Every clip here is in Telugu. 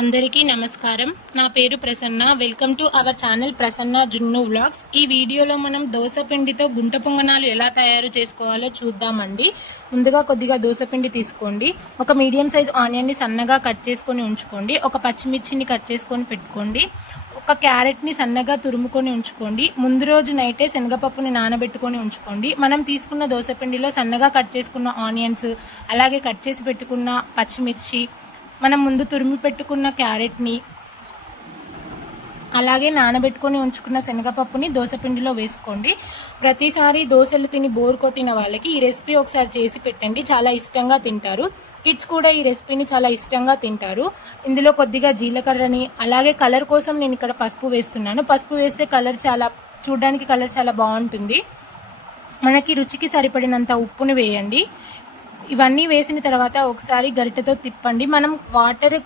అందరికీ నమస్కారం. నా పేరు Prasanna. Welcome to our channel Prasanna జున్ను వ్లాగ్స్. ఈ వీడియోలో మనం దోసపిండితో గుంట పొంగనాలు ఎలా తయారు చేసుకోవాలో చూద్దామండి. ముందుగా కొద్దిగా దోసపిండి తీసుకోండి. ఒక మీడియం సైజ్ ఆనియన్ని సన్నగా కట్ చేసుకొని ఉంచుకోండి. ఒక పచ్చిమిర్చిని కట్ చేసుకొని పెట్టుకోండి. ఒక క్యారెట్ని సన్నగా తురుముకొని ఉంచుకోండి. ముందు రోజు నైటే శనగపప్పుని నానబెట్టుకొని ఉంచుకోండి. మనం తీసుకున్న దోసపిండిలో సన్నగా కట్ చేసుకున్న ఆనియన్స్, అలాగే కట్ చేసి పెట్టుకున్న పచ్చిమిర్చి, మనం ముందు తురిమి పెట్టుకున్న క్యారెట్ని, అలాగే నానబెట్టుకొని ఉంచుకున్న శనగపప్పుని దోసపిండిలో వేసుకోండి. ప్రతిసారి దోశలు తిని బోర్ కొట్టిన వాళ్ళకి ఈ రెసిపీ ఒకసారి చేసి పెట్టండి. చాలా ఇష్టంగా తింటారు. కిడ్స్ కూడా ఈ రెసిపీని చాలా ఇష్టంగా తింటారు. ఇందులో కొద్దిగా జీలకర్రని, అలాగే కలర్ కోసం నేను ఇక్కడ పసుపు వేస్తున్నాను. పసుపు వేస్తే చూడడానికి కలర్ చాలా బాగుంటుంది. మనకి రుచికి సరిపడినంత ఉప్పుని వేయండి. ఇవన్నీ వేసిన తర్వాత ఒకసారి గరిటెతో తిప్పండి. మనం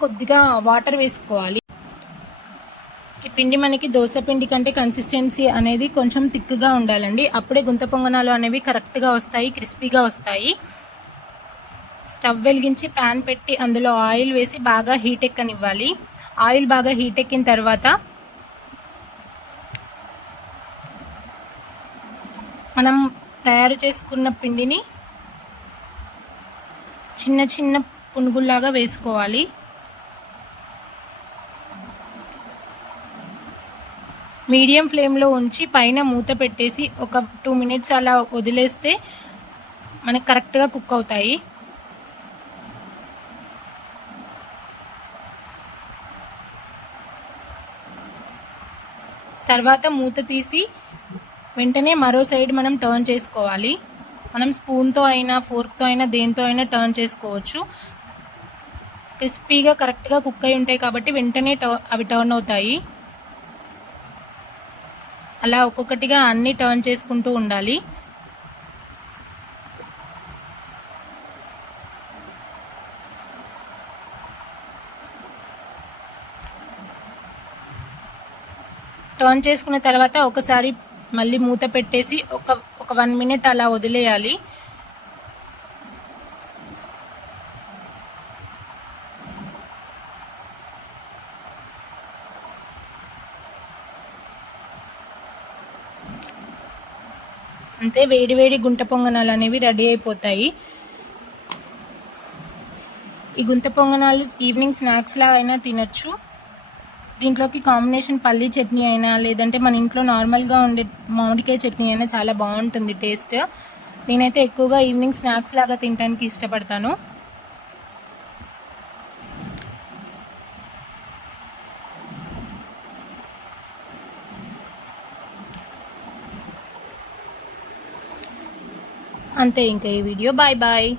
కొద్దిగా వాటర్ వేసుకోవాలి. ఈ పిండి మనకి దోశ పిండి కంటే కన్సిస్టెన్సీ అనేది కొంచెం థిక్గా ఉండాలండి. అప్పుడే గుంత పొంగనాలు అనేవి కరెక్ట్గా వస్తాయి, క్రిస్పీగా వస్తాయి. స్టవ్ వెలిగించి ప్యాన్ పెట్టి అందులో ఆయిల్ వేసి బాగా హీట్ ఎక్కనివ్వాలి. ఆయిల్ బాగా హీట్ ఎక్కిన తర్వాత మనం తయారు చేసుకున్న పిండిని చిన్న చిన్న పునుగుల్లాగా వేసుకోవాలి. మీడియం ఫ్లేమ్లో ఉంచి పైన మూత పెట్టేసి ఒక 2 మినిట్స్ అలా వదిలేస్తే మనకు కరెక్ట్గా కుక్ అవుతాయి. తర్వాత మూత తీసి వెంటనే మరో సైడ్ మనం టర్న్ చేసుకోవాలి. మనం స్పూన్తో అయినా, ఫోర్క్తో అయినా, దేంతో అయినా టర్న్ చేసుకోవచ్చు. క్రిస్పీగా కరెక్ట్గా కుక్ అయి ఉంటాయి కాబట్టి వెంటనే అవి టర్న్ అవుతాయి. అలా ఒక్కొక్కటిగా అన్నీ టర్న్ చేసుకుంటూ ఉండాలి. టర్న్ చేసుకున్న తర్వాత ఒకసారి మళ్ళీ మూత పెట్టేసి ఒక 1 మినిట్ అలా వదిలేయాలి. అంతే, వేడివేడి గుంట పొంగనాలు అనేవి రెడీ అయిపోతాయి. ఈ గుంట పొంగనాలు ఈవినింగ్ స్నాక్స్లా అయినా తినచ్చు. దీంట్లోకి కాంబినేషన్ పల్లీ చట్నీ అయినా, లేదంటే మన ఇంట్లో నార్మల్గా ఉండే మామిడికాయ చట్నీ అయినా చాలా బాగుంటుంది టేస్ట్. నేనైతే ఎక్కువగా ఈవినింగ్ స్నాక్స్ లాగా తినడానికి ఇష్టపడతాను. అంతే, ఇంకా ఈ వీడియో. Bye bye.